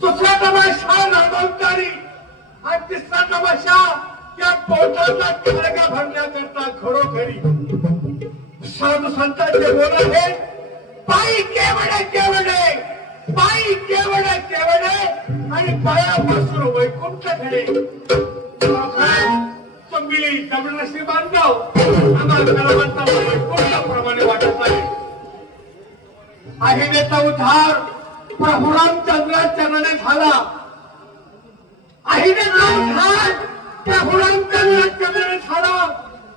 दुसरा तमाशा नागवतारी आणि तिसरा तमाशा या पोटाचा खडगा भरण्याकरता खरोखरी साधू संतांचे बोल आहे पायी केवडे केवडे पायी केवडे केवडे आणि पायापासून वैकुंठ घडे तुम्ही जमनाशी बांधव आम्हाला सर्वांचा वैकुंठाप्रमाणे वाटत आहे आहे अहिलेचा उद्धार प्रभू रामचंद्र चरणे झाला अहिलेचा उद्धार प्रभू रामचंद्र चरणे झाला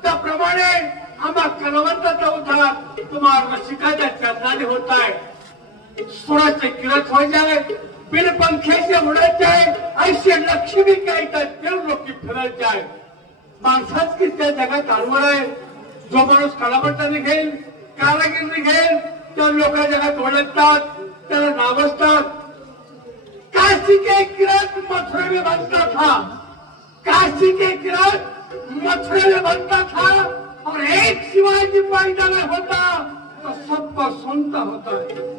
त्याप्रमाणे आम्हा कलवंताचा उद्धार तुम्हाला रसिकाच्या चरणाने होत आहे सोळाचे किरत हो जाए बिन पंखे से उड़त जाए ऐसे लक्ष्मी काही तर देव लोकी फिरत जाए माणसाच की त्या जगात आडवड आहे जो माणूस कलावंत निघेल कारागीर निघेल त्या लोक जगात ओळखतात त्याला नावसतात काशी के किरण मथुरे में बनता था. काशी के किरण मथुरे में बनता था. और एक शिवाजी पैदा में होता तो सबको सुनता होता है।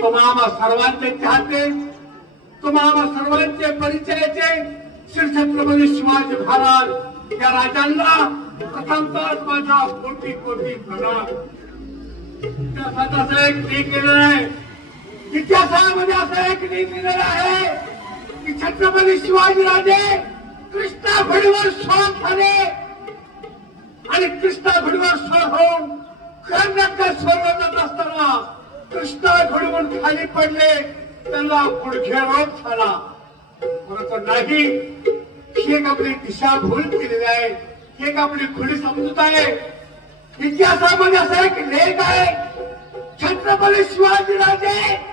तुम आम्हा सर्वांचे चाहते तुम आम्हा सर्वांचे परिचयाचे श्री छत्रपती शिवाजी महाराज या राजांना प्रथमतः माझा कोटी कोटी प्रणाम. इतिहासात असं एक नीट लिहिलेलं आहे. इतिहासामध्ये असं एक निर्णय आहे. की छत्रपती शिवाजी राजे कृष्णा भडीवर स्वार झाले आणि कृष्णा भडीवर स्वर होऊन कर्नाटक सोडवत जात असताना कृष्णा घडवून खाली पडले. त्यांना गुडघे रोग झाला. परंतु नाही ही एक आपली दिशा भूल केलेली आहे. ही एक आपली खुली समजूत आहे. इतिहासामध्ये असा एक लेख आहे. छत्रपती शिवाजी राजे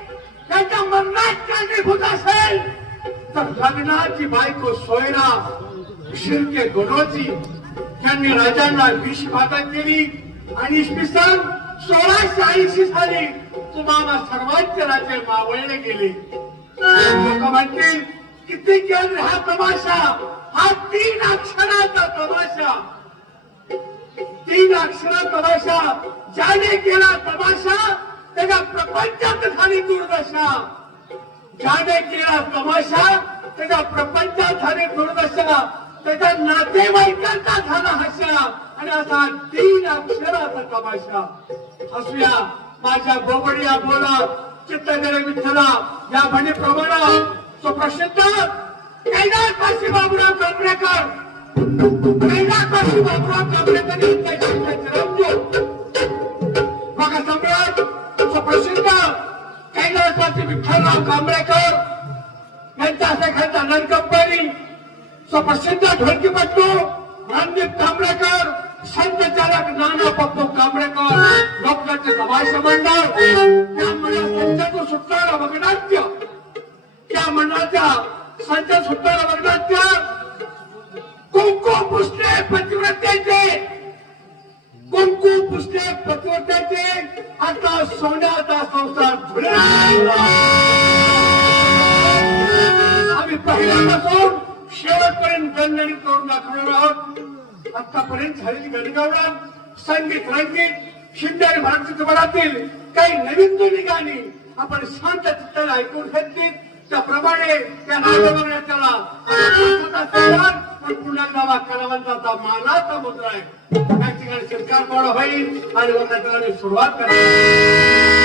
त्यांच्या मरणात कारणीभूत असेल तर लग्नाची बायको सोयरा शिरके गोडोची त्यांनी राजांना विषबाधा केली आणि इसवी सन सोळाशे ऐंशी साली तुम्हाला सर्वांचे राजे मावळले गेले. लोक म्हणतील किती केंद्र हा तमाशा? हा तीन अक्षराचा तमाशा. तीन अक्षर तमाशा. ज्याने केला तमाशा त्याच्या प्रपंचात झाली दुर्दशा. ज्याने केला तमाशा त्याच्या प्रपंचात झाली दुर्दशा. त्याच्या नातेवाईकांचा झाला हशा आणि असा तीन अक्षराचा तमाशा. हसूया माझ्या बोबडिया बोला चित्तगड विठ्ठला या म्हणीप्रमाणे सुप्रसिद्ध. कैलासवासी बाबुराव कमरेकर कैलास काशी बाबुराव कांबळेकर विठ्ठलराव कांबळेकर असा खासदार नरकंपनी सुप्रसिद्ध ढोलकीपट्टू रणदीप कांबळेकर संत चालक नाना पप्पू कांबळेकर लोकनाट्य समाज मंडळ त्या मंडळाचं सुटणारा वगनाट्य त्या मंडळाच्या संत सुटणारा वगनाट्य कुंकू पुष्टे पतिव्रत्याचे कुंकू पुष्टे पतिव्रत्याचे आता सोन्याचा संसार झुलला आम्ही पहिल्यापासून शेवटपर्यंत गणगणी करून दाखवणार आहोत. आतापर्यंत झालेली गणगावडा संगीत रंगीत शिंदे आणि भारतीय चित्रपटातील काही नवीन जुनी गाणी आपण शांत चित्ताने ऐकून घेतली. त्याप्रमाणे त्या नाटक पुन्हा गावा कलावंताचा मानाचा मुद्रा आहे. त्या ठिकाणी शिरकार पाडा होईल आणि सुरुवात करा